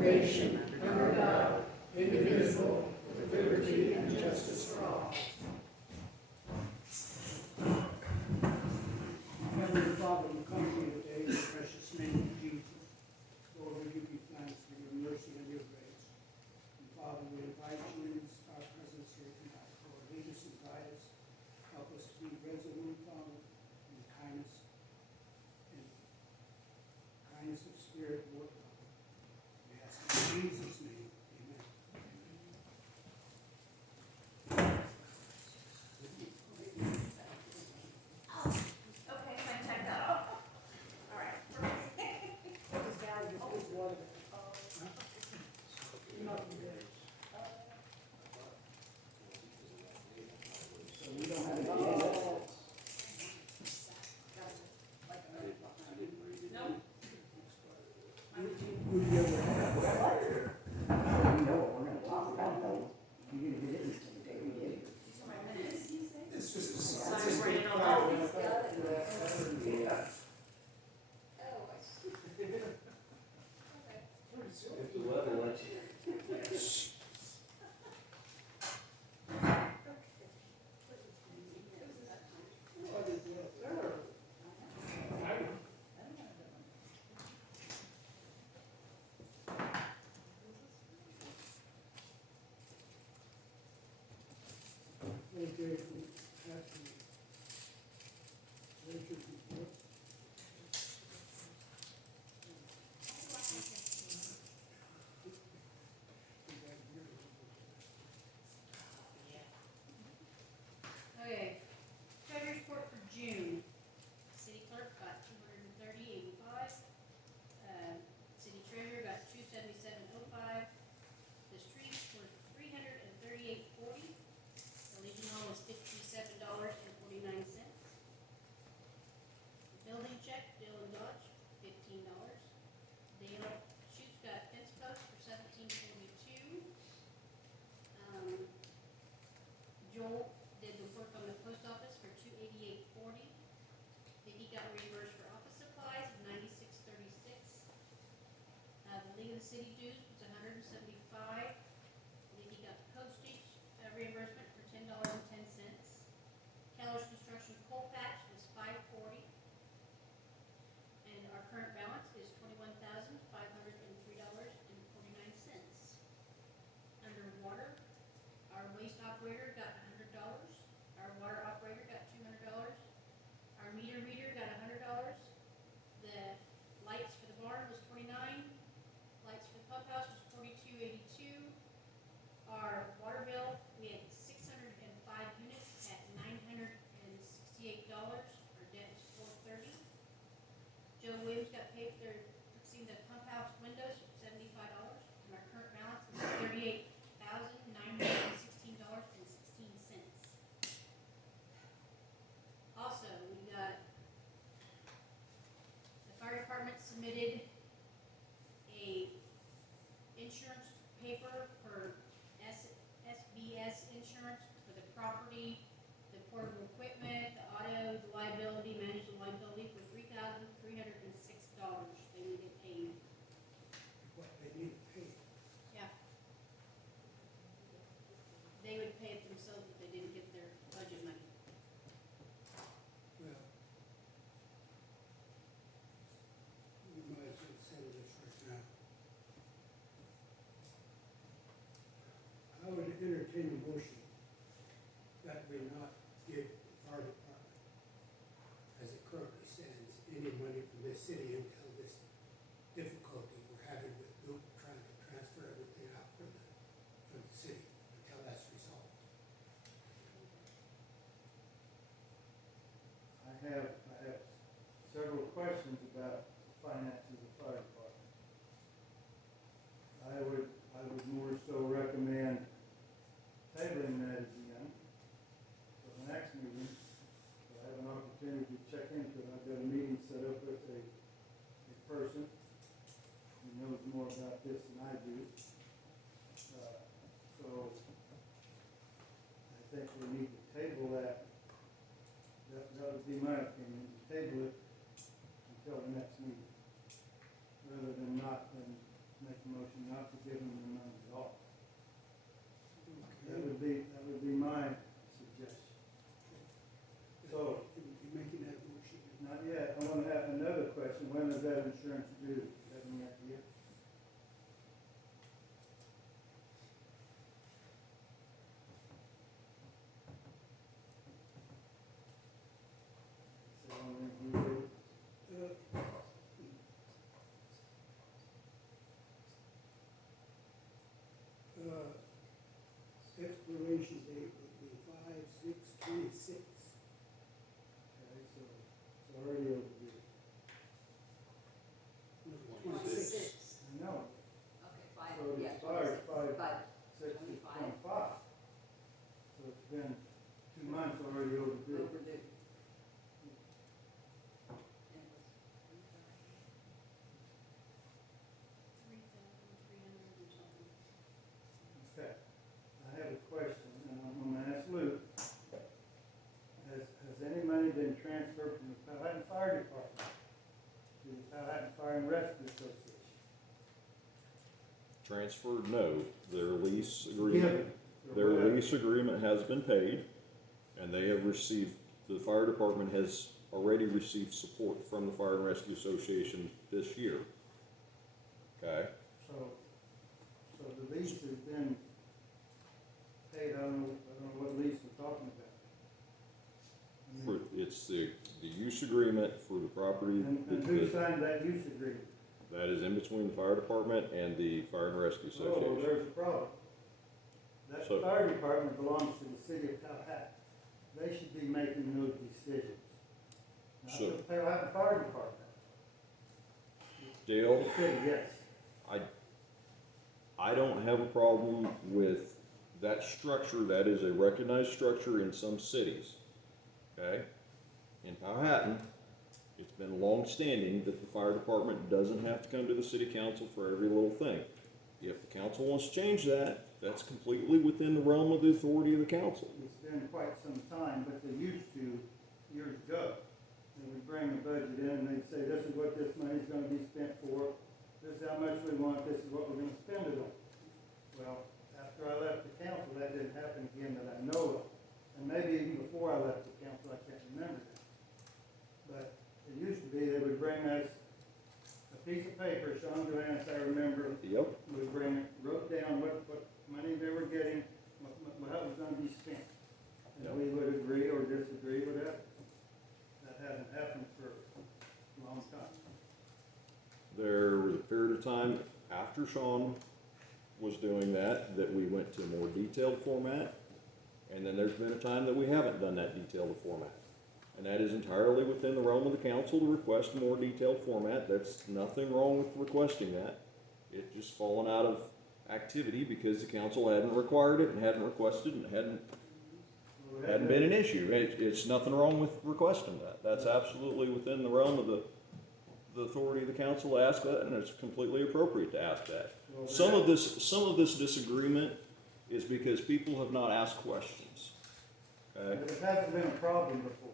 one nation, under God, indivisible, with liberty and justice for all. Heavenly Father, we come to you today in the precious name of Jesus. Lord, we give you thanks for your mercy and your grace. And Father, we invite you in our presence here tonight. Lord, lead us and guide us. Help us to be resolute, Father, in kindness of spirit, Lord God. We ask in Jesus' name, amen. Okay, my check that off. All right. This guy is one of them. Nothing good. So we don't have any. Would you ever have a fire? You know what we're gonna talk about though. You're gonna get it intimidated. It's just a Sorry, Brandon, I'll Yeah. If the weather lets you. Okay, Richard, report. Okay, treasurer's report for June. City clerk got $230.85. City treasurer got $277.05. The streets were $338.40. The Legion Hall was $57.49. The building check, Dale and Dodge, $15. Dale Schutz got fence posts for $17.42. Joel did the work on the post office for $288.40. Vicky got reimbursed for office supplies of $96.36. The League of the City dues was $175. Vicky got postage reimbursement for $10.10. Keller's Construction coal patch was $540. And our current balance is $21,503.49. Under water, our waste operator got $100. Our water operator got $200. Our meter got $100. The lights for the barn was $29. Lights for the pump house was $42.82. Our water bill, we had 605 units at $968. Our debt is $430. Joe Williams got paid for fixing the pump house windows, $75. And our current balance is $38,916.16. Also, we got, the fire department submitted a insurance paper for SBS insurance for the property, the portable equipment, the auto, the liability, manage the liability for $3,306. They need it paid. What they need to pay. Yeah. They would pay it themselves if they didn't get their budget money. Well, we might as well settle this right now. I would entertain a motion that we not give the fire department, as it currently stands, any money from this city until this difficulty we're having with Luke trying to transfer everything out from the city, until that's resolved. I have several questions about the finances of the fire department. I would more so recommend tabling that again for the next meeting. So I have an opportunity to check into it. I've got a meeting set up with a person who knows more about this than I do. So I think we need to table that. That would be my opinion, to table it until the next meeting, rather than not, and make a motion not to give them the money at all. That Okay. would be my suggestion. So, You making that motion? not yet, I wanna have another question, when is that insurance due? Do you have any idea? So, when we do, Expiration date would be 5/6/26. okay, so it's already overdue. No, 26. I know, Okay, five, so it yeah, expired 26. 5/6 But of 25. 25. So it's been 2 months already overdue. overdue. $3,300 or something. Okay, I have a question, and I'm gonna ask Luke. Has any money been transferred from the Powhattan Fire Department to the Powhattan Fire and Rescue Association? Transferred, no. Their lease agreement, Or their whatever. lease agreement has been paid, and they have received, the fire department has already received support from the Fire and Rescue Association this year. Okay? So the lease has been paid, I don't know what lease we're talking about. I mean, It's the use agreement for the property And who that signed that use agreement? is in between the fire department and the Fire and Rescue Oh, well, Association. there's a problem. That So- fire department belongs to the city of Powhatan. They should be making those decisions. Not So- the Powhatan Fire Department. Dale, The city, yes. I don't have a problem with that structure. That is a recognized structure in some cities. Okay? In Powhatan, it's been long-standing that the fire department doesn't have to come to the city council for every little thing. If the council wants to change that, that's completely within the realm of the authority of the council. It's been quite some time, but they used to, years ago. They would bring the budget in and they'd say, this is what this money's gonna be spent for. This is how much we want, this is what we're gonna spend it on. Well, after I left the council, that didn't happen again that I know of. And maybe even before I left the council, I can't remember that. But it used to be, they would bring us a piece of paper, Sean Johannes, I remember, Yep. would bring it, wrote down what money they were getting, how it was gonna be spent. Yep. And we would agree or disagree with that. That hasn't happened for a long time. There was a period of time after Sean was doing that, that we went to a more detailed format. And then there's been a time that we haven't done that detailed format. And that is entirely within the realm of the council to request a more detailed format. That's nothing wrong with requesting that. It's just fallen out of activity because the council hadn't required it and hadn't requested and hadn't been an issue. It's nothing wrong with requesting that. That's absolutely within the realm of the authority of the council to ask that, and it's completely appropriate to ask that. Well, Some of this disagreement is because people have not asked questions. Okay? But it hasn't been a problem before.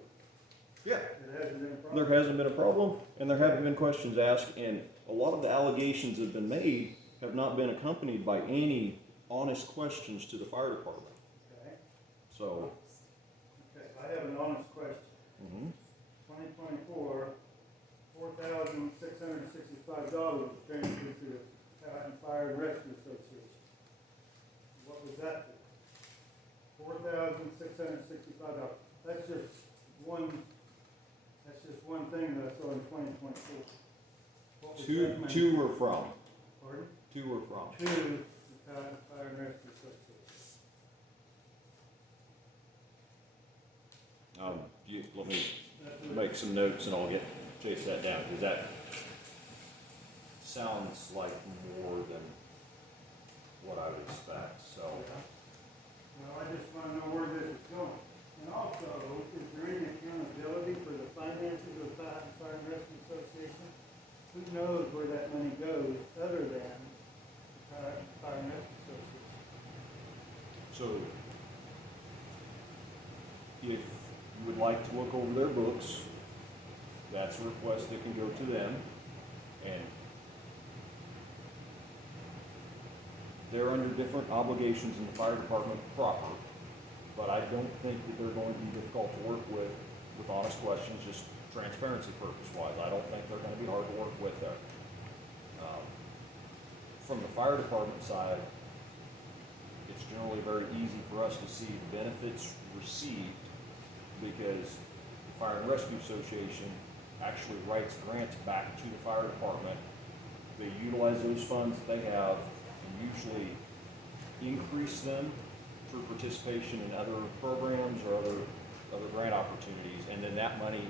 Yeah. It hasn't been a problem. There hasn't been a problem, and there haven't been questions asked, and a lot of the allegations that have been made have not been accompanied by any honest questions to the fire department. Okay, So, okay, I have an honest question. 2024, $4,665 was transferred to the Powhatan Fire and Rescue Association. What was that for? $4,665. That's just one thing that I saw in 2024. What was that money? two were from, Pardon? two were from. To the Powhatan Fire and Rescue Association. Let me make some notes and I'll chase that down, because that sounds like more than what I would expect, so. Well, I just want to know where this is going. And also, is there any accountability for the finances of the Powhatan Fire and Rescue Association? Who knows where that money goes other than the Powhatan Fire and Rescue Association? So, if you would like to look over their books, that's a request that can go to them. And they're under different obligations in the fire department proper, but I don't think that they're going to be difficult to work with honest questions, just transparency purpose wise. I don't think they're gonna be hard to work with there. From the fire department side, it's generally very easy for us to see the benefits received because the Fire and Rescue Association actually writes grants back to the fire department. They utilize those funds that they have and usually increase them through participation in other programs or other grant opportunities, and then that money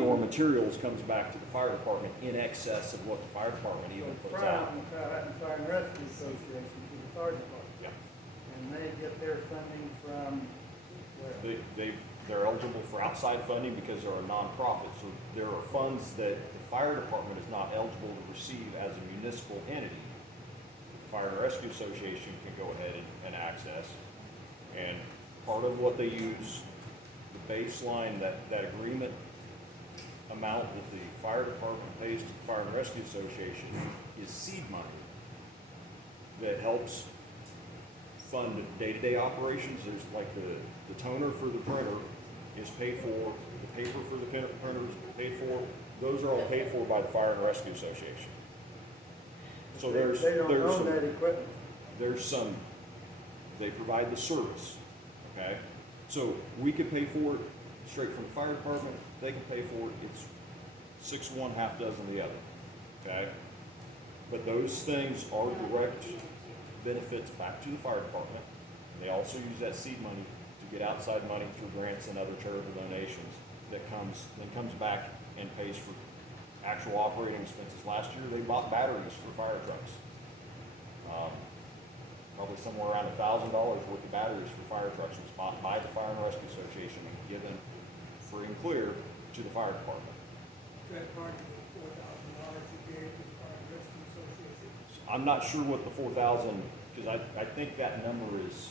or materials comes back to the fire department in excess of what the fire department even puts out. From Powhattan Fire and Rescue Association to the fire department. Yeah. And they get their funding from where? They're eligible for outside funding because they're a nonprofit, so there are funds that the fire department is not eligible to receive as a municipal entity. The Fire and Rescue Association can go ahead and access, and part of what they use, the baseline, that agreement amount that the fire department pays to the Fire and Rescue Association is seed money that helps fund day-to-day operations. There's like the toner for the printer is paid for, the paper for the printer is paid for. Those are all paid for by the Fire and Rescue Association. So They don't own some, that equipment. there's some, they provide the service, okay? So we could pay for it straight from the fire department, they can pay for it, it's 6 of one, half dozen of the other, okay? But those things are direct benefits back to the fire department. And they also use that seed money to get outside money through grants and other charitable donations that comes back and pays for actual operating expenses. Last year, they bought batteries for fire trucks. Probably somewhere around $1,000 worth of batteries for fire trucks was bought by the Fire and Rescue Association and given free and clear to the fire department. That part of the $4,000 you gave to the Fire and Rescue Association. I'm not sure what the 4,000, because I think that number is,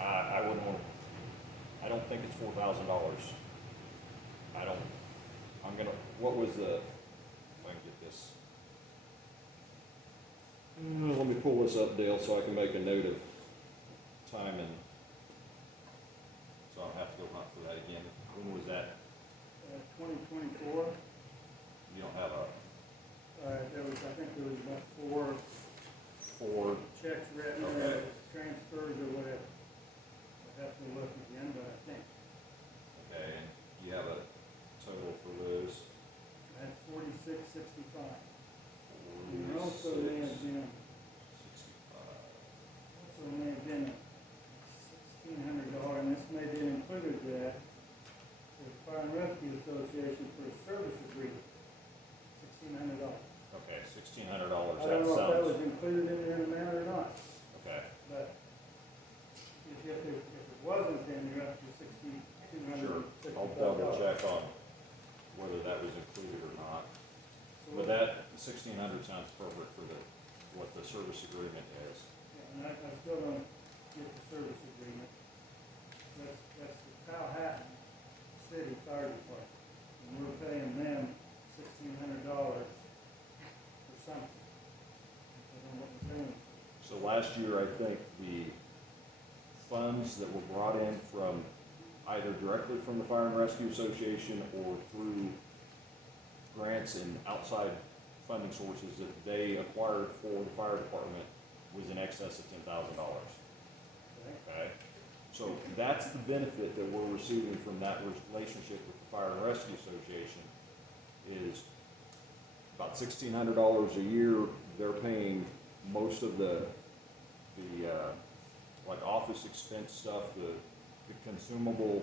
I wouldn't want to, I don't think it's $4,000. What was the, if I can get this. Let me pull this up, Dale, so I can make a note of time and, so I don't have to go hunt for that again. When was that? 2024. You don't have a, I think there was about four checks written or Okay. transfers or whatever. I'd have to look again, but I think okay, and you have a total for those? I had 4665. And there also may have been, 65. also may have been $1,600, and this may have included that, the Fire and Rescue Association for a service agreement, $1,600. Okay, $1,600, I that don't know if that sounds, was included in the amount or not, okay. but if it wasn't, then you're up to Sure, $6,250. I'll double check on whether that was included or not. But that $1,600 sounds perfect for what the service agreement is. Yeah, and I still don't get the service agreement. That's the Powhattan City Fire Department, and we're paying them $1,600 for something. I don't know what we're paying. So last year, I think the funds that were brought in from either directly from the Fire and Rescue Association or through grants and outside funding sources that they acquired for the fire department was in excess of $10,000. Okay? So that's the benefit that we're receiving from that relationship with the Fire and Rescue Association is about $1,600 a year. They're paying most of the like office expense stuff, the consumable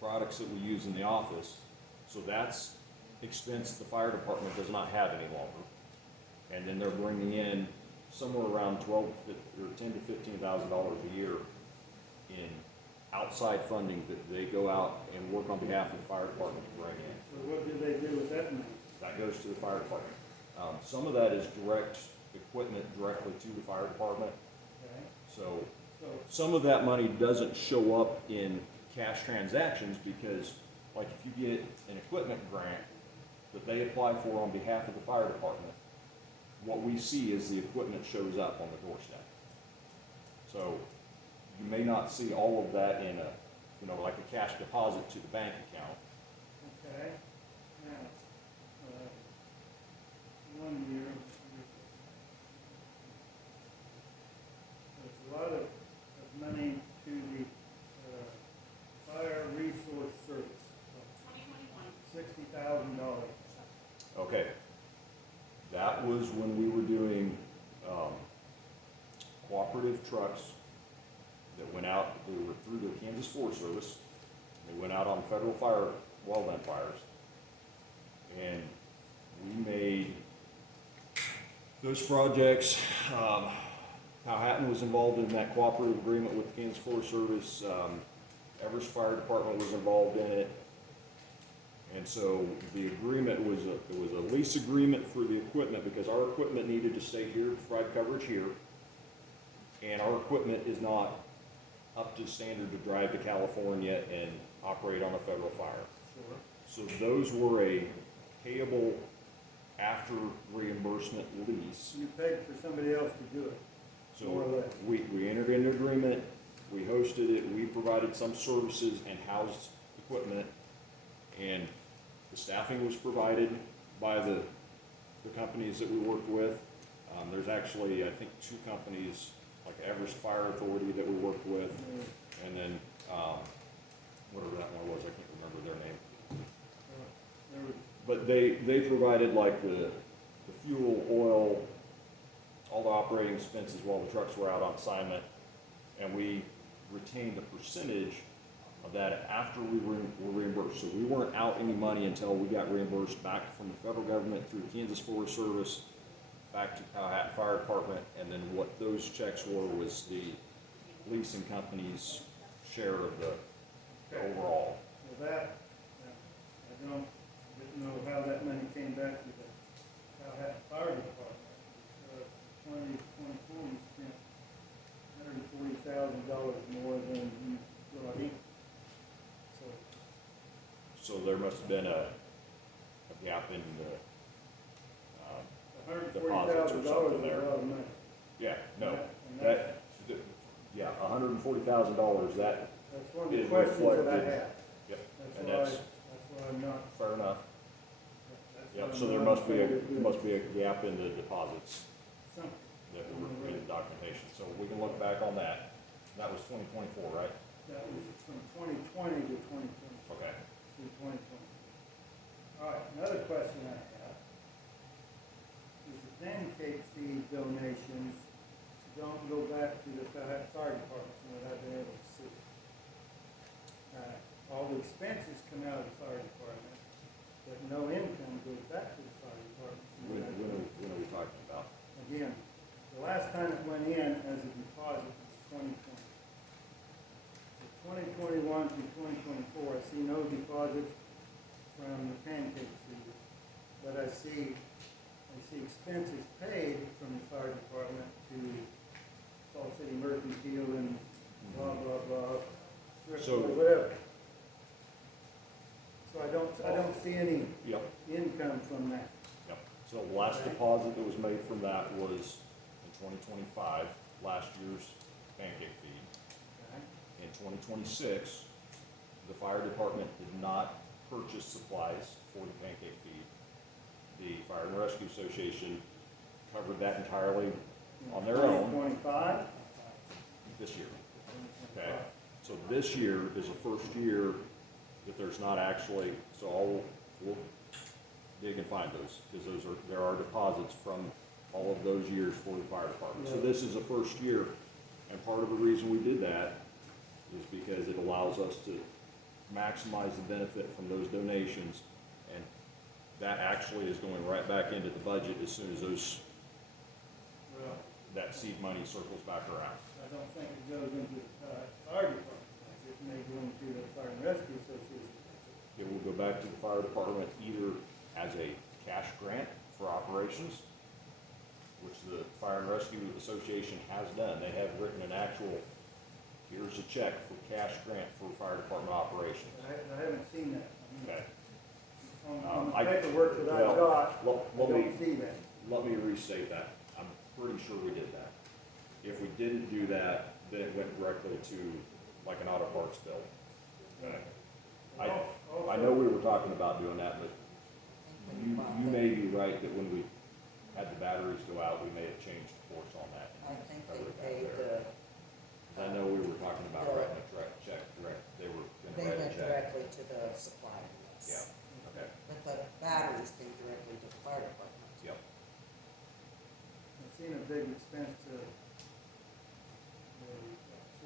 products that we use in the office. So that's expense the fire department does not have any longer. And then they're bringing in somewhere around $10,000 to $15,000 a year in outside funding that they go out and work on behalf of the fire department to bring in. So what do they do with that money? That goes to the fire department. Some of that is direct equipment directly to the fire department. Okay, So so, some of that money doesn't show up in cash transactions because, like, if you get an equipment grant that they apply for on behalf of the fire department, what we see is the equipment shows up on the doorstep. So you may not see all of that in a, you know, like a cash deposit to the bank account. Okay, now, 1 year. There's a lot of money to the, fire resource service, 2021. $60,000. Okay. That was when we were doing, cooperative trucks that went out, they were through the Kansas Forest Service. They went out on federal fire, wildland fires. And we made those projects, Powhattan was involved in that cooperative agreement with the Kansas Forest Service. Everest Fire Department was involved in it. And so the agreement was a lease agreement for the equipment because our equipment needed to stay here, provide coverage here. And our equipment is not up to standard to drive to California and operate on a federal fire. Sure. So those were a payable after reimbursement lease. You paid for somebody else to do it. More or So less. we entered into agreement, we hosted it, we provided some services and housed equipment. And the staffing was provided by the companies that we worked with. There's actually, I think, 2 companies, like Everest Fire Authority that we worked with, and then, whatever that one was, I can't remember their name. There was, But they provided like the fuel, oil, all the operating expenses while the trucks were out on assignment, and we retained a percentage of that after we were reimbursed. So we weren't out any money until we got reimbursed back from the federal government through Kansas Forest Service, back to Powhattan Fire Department, and then what those checks were was the leasing company's share of the overall. well, that, didn't know how that money came back to the Powhattan Fire Department. 2024, you spent $140,000 more than you brought in. So there must have been a gap in the, deposits or $140,000 something is there. a lot of money. Yeah, no, And that's, yeah, $140,000, that that's one of the is questions that I reflected. have. Yep, That's and why, that's that's why I'm not. fair enough. that's why Yep, I'm so there not must be a, afraid to do there it. must be a gap in the deposits Something. that were in the documentation. So we can look back on that. That was 2024, right? That was from 2020 to 2020, Okay. through 2020. All right, another question I have is the pancake feed donations don't go back to the Powhattan Fire Department from what I've been able to see. All the expenses come out of the fire department, but no income goes back to the fire department. from When what I've when are we talking about? Again, the last time it went in as a deposit was 2020. So 2021 through 2024, I see no deposits from the pancake feed, but I see expenses paid from the fire department to Fall City Mercantile and blah, blah, blah, So- or whatever. So I don't see any Yep, income from that. yep. So the last Okay. deposit that was made from that was in 2025, last year's pancake feed. Okay? In 2026, the fire department did not purchase supplies for the pancake feed. The Fire and Rescue Association covered that entirely on their own 2025? this year. Okay, so this year is the first year that there's not actually, so we'll dig and find those, because there are deposits from all of those years for the fire department. So this is the first year, and part of the reason we did that is because it allows us to maximize the benefit from those donations, and that actually is going right back into the budget as soon as Well, that seed money circles back around. I don't think it goes into the fire department. It may go into the Fire and Rescue Association. It will go back to the fire department either as a cash grant for operations, which the Fire and Rescue Association has done. They have written an actual, here's a check for cash grant for fire department operations. I haven't seen that. Okay. On the I- paperwork that I well, got, Let I me, don't see that. let me restate that. didn't do that, then it went directly to like an auto parts bill. I know we were talking about doing that, but you may be right that when we had the batteries go out, we may have changed course on that. I think they Covered that paid, there. I know we were talking about writing a check direct, they were they gonna write a went check. directly to the supplier, yes. Yeah, okay, But the batteries came directly to the fire department. yep. I've seen a big expense to,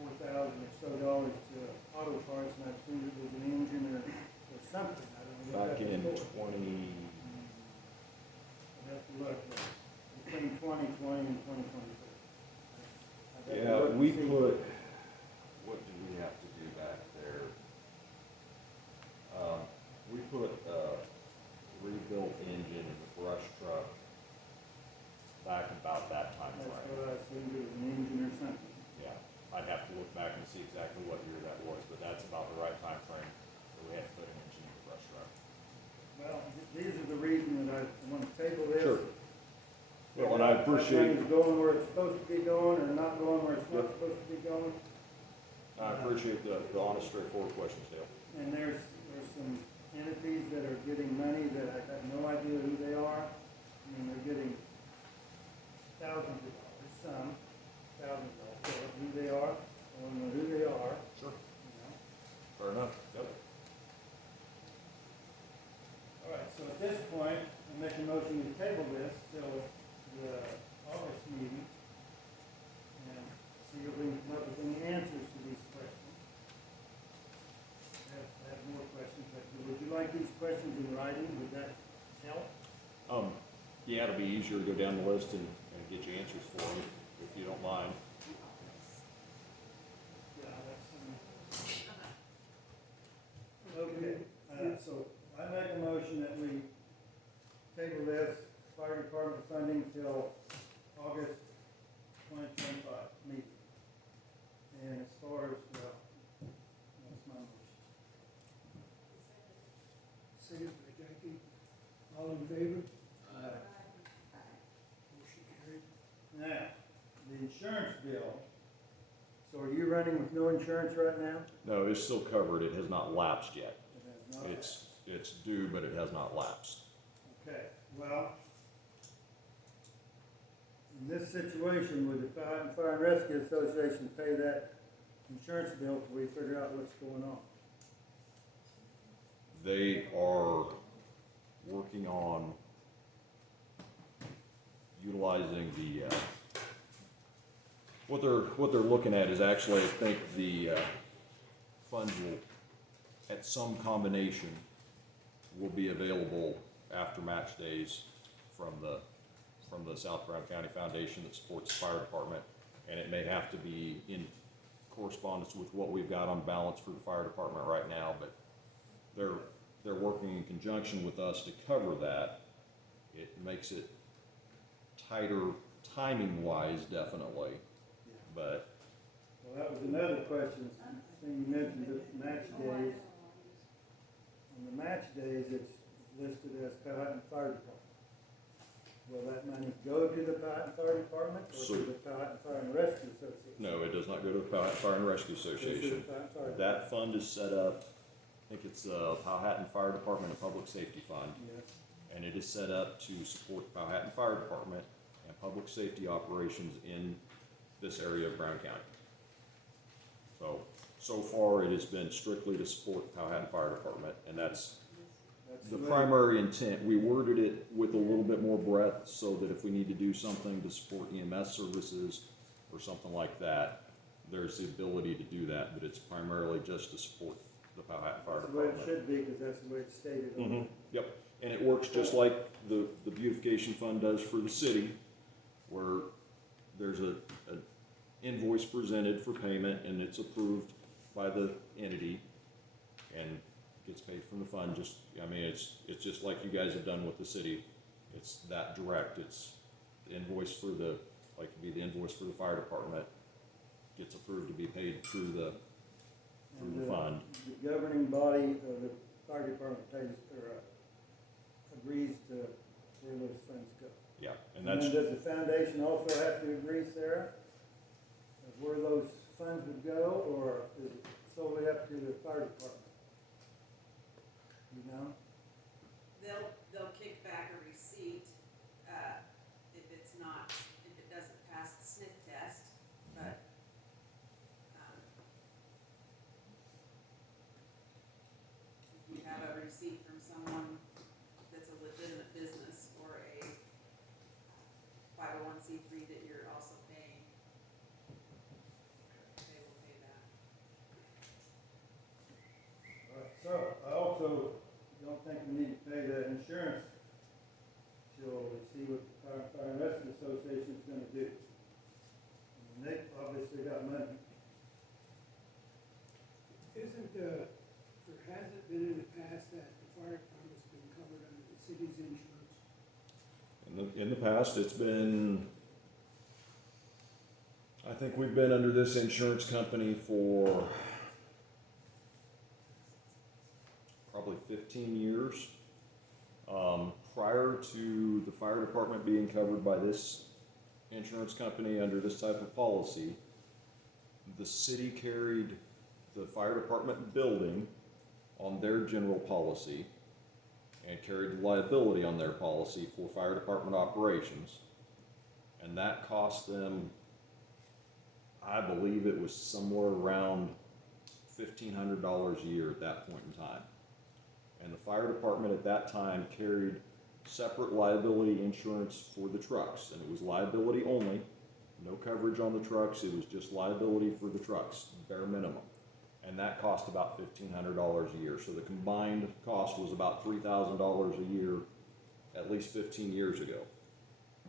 $4,000 or so to auto parts, and I assumed it was an engine or something, I don't know. what Back that in was for. 20, I'd have to look, but between 2020 and 2024. I'd have to yeah, look and we see. put, what did we have to do back there? We put a rebuilt engine in the brush truck back about that time That's frame. what I assumed it was an engine or something. Yeah, I'd have to look back and see exactly what year that was, but that's about the right time frame that we had to put an engine in the brush truck. Well, these are the reason that I want to table this. Sure. Well, and I appreciate, Things going where it's supposed to be going or not going where it's not Yep. supposed to be going. I appreciate the honest, straightforward questions, Dale. And there's some entities that are getting money that I have no idea who they are. I mean, they're getting thousands of dollars, some thousands of dollars. I don't know who they are, I don't know who they are, Sure. you know. Fair enough. Yep. All right, so at this point, I make a motion to table this till the August meeting and see if we can come up with any answers to these questions. I have more questions, but would you like these questions in writing? Would that help? Yeah, it'll be easier to go down the list and get you answers for them, if you don't mind. Yeah, that's, okay, so I make a motion that we table this fire department funding till August 2025 meeting. And as far as, well, that's my motion. Second by Jackie. All in favor? Motion carried. Now, the insurance bill, so are you running with no insurance right now? No, it's still covered. It has not lapsed yet. It has not. It's due, but it has not lapsed. Okay, well, in this situation, would the Powhattan Fire and Rescue Association pay that insurance bill till we figure out what's going on? They are working on utilizing the, what they're looking at is actually, I think the, funds will, at some combination, will be available after match days from the South Brown County Foundation that supports the fire department. And it may have to be in correspondence with what we've got on balance for the fire department right now, but they're working in conjunction with us to cover that. It makes it tighter timing-wise, definitely, but Well, that was another question, thing you mentioned, the match days. On the match days, it's listed as Powhattan Fire Department. Will that money go to the Powhattan Fire Department or So- to the Powhattan Fire and Rescue Association? no, it does not go to the Powhatan Fire and Rescue Goes to the Association. Powhattan Fire Department. That fund is set up, I think it's Powhatan Fire Department and Public Safety Fund, Yes. and it is set up to support the Powhatan Fire Department and public safety operations in this area of Brown County. So far, it has been strictly to support the Powhatan Fire Department, and that's the way- primary intent. We worded it with a little bit more breadth so that if we need to do something to support EMS services or something like that, there's the ability to do that, but it's primarily just to support the Powhatan Fire That's the way it Department. should be, because that's the way it's stated. on Mhm. Yep, and it works just like the beautification fund does for the city, where there's an invoice presented for payment and it's approved by the entity and gets paid from the fund. Just, I mean, it's just like you guys have done with the city. It's that direct. It's the invoice for the, like it'd be the invoice for the fire department, gets approved to be paid through the And fund. the governing body of the fire department pays, or agrees to where those funds go. Yeah, and And that's, then does the foundation also have to agree, Sarah? of where those funds would go, or is it solely up to the fire department? You know? They'll kick back a receipt, if it's not, if it doesn't pass the sniff test, but, if you have a receipt from someone that's a legitimate business or a 501c3 that you're also paying, they will pay that. Alright, so I also don't think we need to pay the insurance till we see what the Fire and Rescue Association is gonna do. I mean, they obviously got money. Isn't, or has it been in the past that the fire department's been covered under the city's insurance? In the past, it's been, I think we've been under this insurance company for probably 15 years. Prior to the fire department being covered by this insurance company under this type of policy, the city carried the fire department building on their general policy and carried liability on their policy for fire department operations. And that cost them, I believe it was somewhere around $1,500 a year at that point in time. And the fire department at that time carried separate liability insurance for the trucks, and it was liability only, no coverage on the trucks, it was just liability for the trucks, bare minimum. And that cost about $1,500 a year, so the combined cost was about $3,000 a year, at least 15 years ago.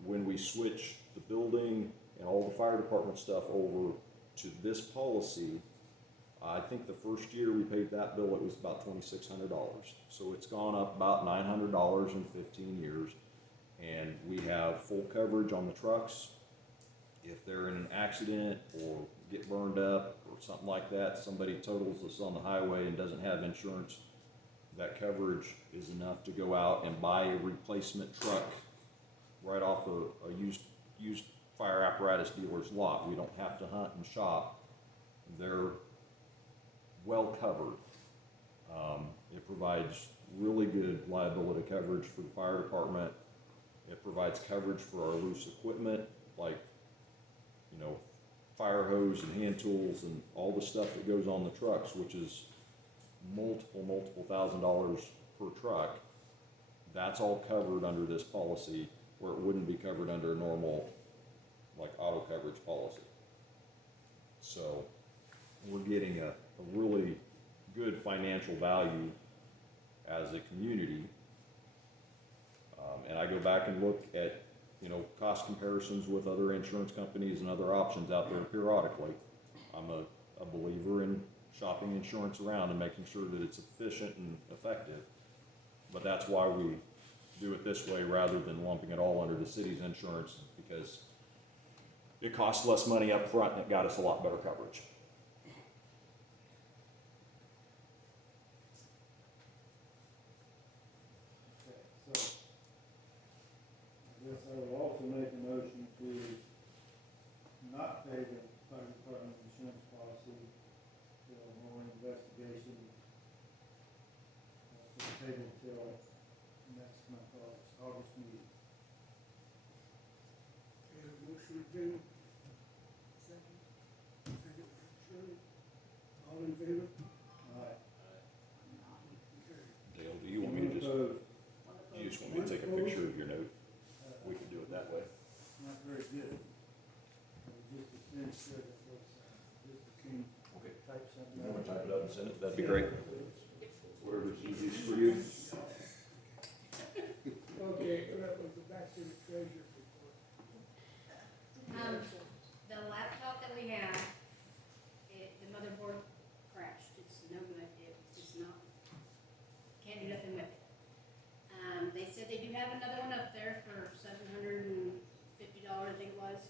When we switched the building and all the fire department stuff over to this policy, I think the first year we paid that bill, it was about $2,600. So it's gone up about $900 in 15 years. And we have full coverage on the trucks. If they're in an accident or get burned up or something like that, somebody totals us on the highway and doesn't have insurance, that coverage is enough to go out and buy a replacement truck right off a used fire apparatus dealer's lot. We don't have to hunt and shop. They're well covered. It provides really good liability coverage for the fire department. It provides coverage for our loose equipment, like, you know, fire hose and hand tools and all the stuff that goes on the trucks, which is multiple $1,000s per truck. That's all covered under this policy, where it wouldn't be covered under a normal, like, auto coverage policy. So we're getting a really good financial value as a community. And I go back and look at, you know, cost comparisons with other insurance companies and other options out there periodically. I'm a believer in shopping insurance around and making sure that it's efficient and effective. But that's why we do it this way rather than lumping it all under the city's insurance, because it costs less money up front and it got us a lot better coverage. Okay, so I guess I will also make a motion to not pay the fire department insurance policy till more investigation. So table till next month, August meeting. Okay, a motion to table. Second, Shirley. All in favor? Alright. Okay. Dale, do you want me to just, you just want me to take a picture of your note? We can do it that way. Not very good. Just as soon as it was, just as soon Okay. type something. You want to type it up and send it? That'd be great. Whatever's easiest for you. Okay, we'll go back to the treasurer's report. The laptop that we have, the motherboard crashed, it's no good, it's not, can't do nothing with it. They said they do have another one up there for $750, I think it was.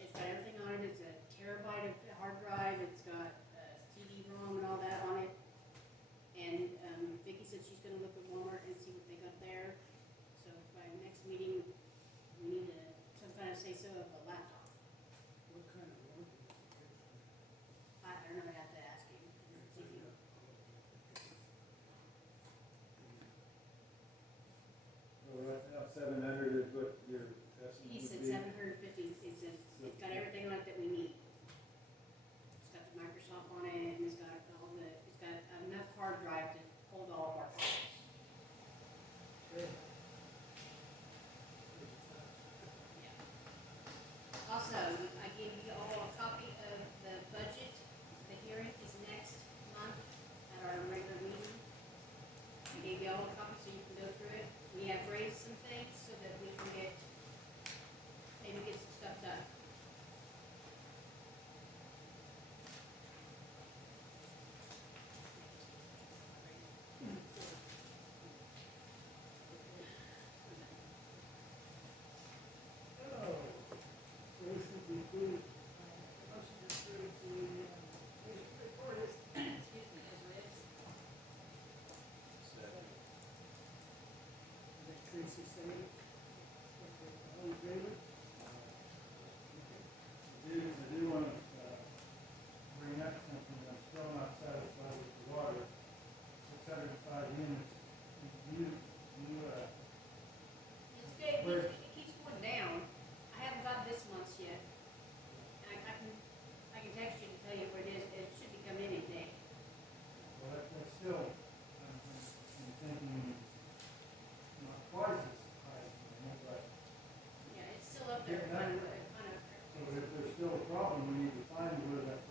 It's got everything on it, it's a terabyte of hard drive, it's got CD-ROM and all that on it. Tracy seconded. Okay, all in favor? I do want to bring up something, I'm still not satisfied with the water. 605 units, It keeps going down. I haven't got this month's yet. And I can text you to tell you where it is. It should be coming any day. well, that's still, I'm thinking, not twice as high as normal, but, Yeah, it's still up there, kind of. so if there's still a problem, we need to find where that